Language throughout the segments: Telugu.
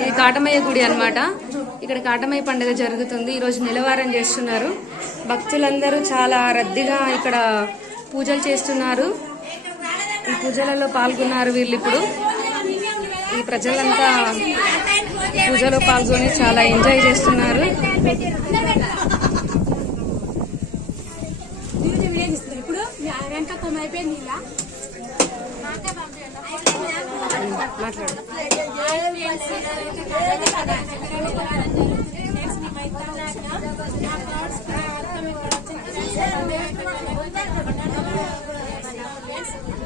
ఇది కాటమయ్య గుడి అన్నమాట. ఇక్కడ కాటమయ్య పండుగ జరుగుతుంది. ఈరోజు నెలవారం చేస్తున్నారు. భక్తులందరూ చాలా రద్దీగా ఇక్కడ పూజలు చేస్తున్నారు. ఈ పూజలలో పాల్గొన్నారు వీళ్ళు ఇప్పుడు ఈ ప్రజలంతా పూజలో పాల్గొని చాలా ఎంజాయ్ చేస్తున్నారు. ఇప్పుడు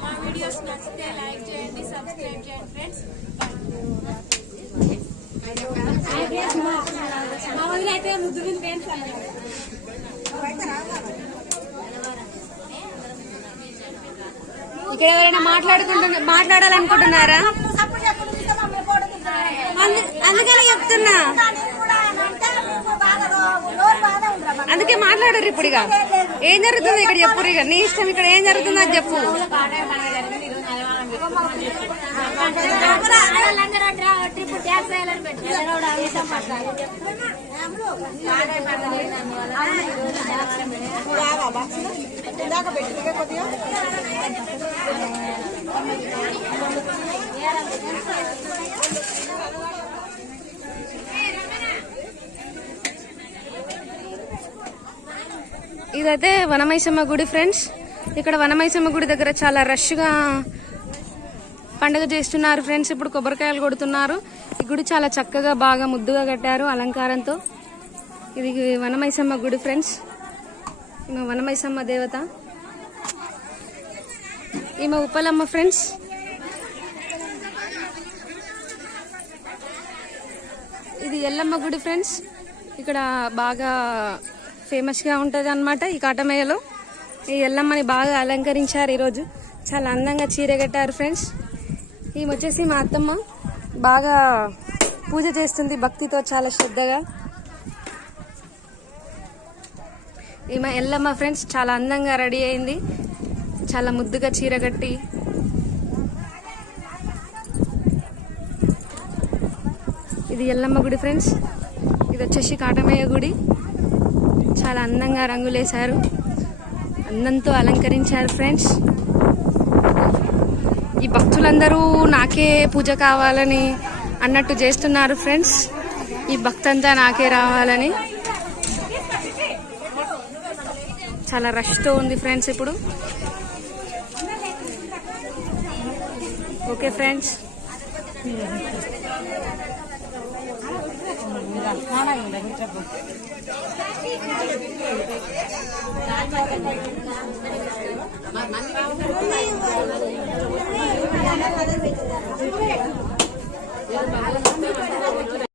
మా వీడియోస్ నచ్చితే లైక్ చేయండి సబ్స్క్రైబ్ చేయండి ఫ్రెండ్స్ మా వదిన అయితే ముద్దు ఫ్రెండ్స్ ఇక్కడ ఎవరైనా మాట్లాడుకుంటున్నా మాట్లాడాలనుకుంటున్నారా? అందు- అందుకనే చెప్తున్నా. అందుకే మాట్లాడరు ఇప్పుడు ఇక ఏం జరుగుతుంది ఇక్కడ చెప్పు ఇక నీ ఇష్టం ఇక్కడ ఏం జరుగుతుందో అది చెప్పు. ట్రిప్ ఇందాక పెట్టిందిగా కొద్దిగా? ఇదైతే వనమైసమ్మ గుడి ఫ్రెండ్స్ ఇక్కడ వనమైసమ్మ గుడి దగ్గర చాలా రష్గా పండుగ చేస్తున్నారు ఫ్రెండ్స్ ఇప్పుడు కొబ్బరికాయలు కొడుతున్నారు. ఈ గుడి చాలా చక్కగా బాగా ముద్దుగా కట్టారు అలంకారంతో. ఇది వనమైసమ్మ గుడి ఫ్రెండ్స్ వనమైసమ్మ దేవత. ఈమె ఉప్పలమ్మ ఫ్రెండ్స్. ఇది ఎల్లమ్మ గుడి ఫ్రెండ్స్. ఇక్కడ బాగా ఫేమస్గా ఉంటుంది అనమాట ఈ కాటమయ్యలో. ఈ ఎల్లమ్మని బాగా అలంకరించారు ఈరోజు. చాలా అందంగా చీర కట్టారు ఫ్రెండ్స్. ఈమె వచ్చేసి మా అత్తమ్మ. బాగా పూజ చేస్తుంది భక్తితో చాలా శ్రద్ధగా. ఈమె ఎల్లమ్మ ఫ్రెండ్స్ చాలా అందంగా రెడీ అయింది. చాలా ముద్దుగా చీర కట్టి. ఇది ఎల్లమ్మ గుడి ఫ్రెండ్స్. ఇది వచ్చేసి కాటమయ్య గుడి. చాలా అందంగా రంగులేశారు. అందంతో అలంకరించారు ఫ్రెండ్స్. ఈ భక్తులందరూ నాకే పూజ కావాలని అన్నట్టు చేస్తున్నారు ఫ్రెండ్స్. ఈ భక్తంతా నాకే రావాలని. చాలా రష్తో ఉంది ఫ్రెండ్స్ ఇప్పుడు. Okay friends.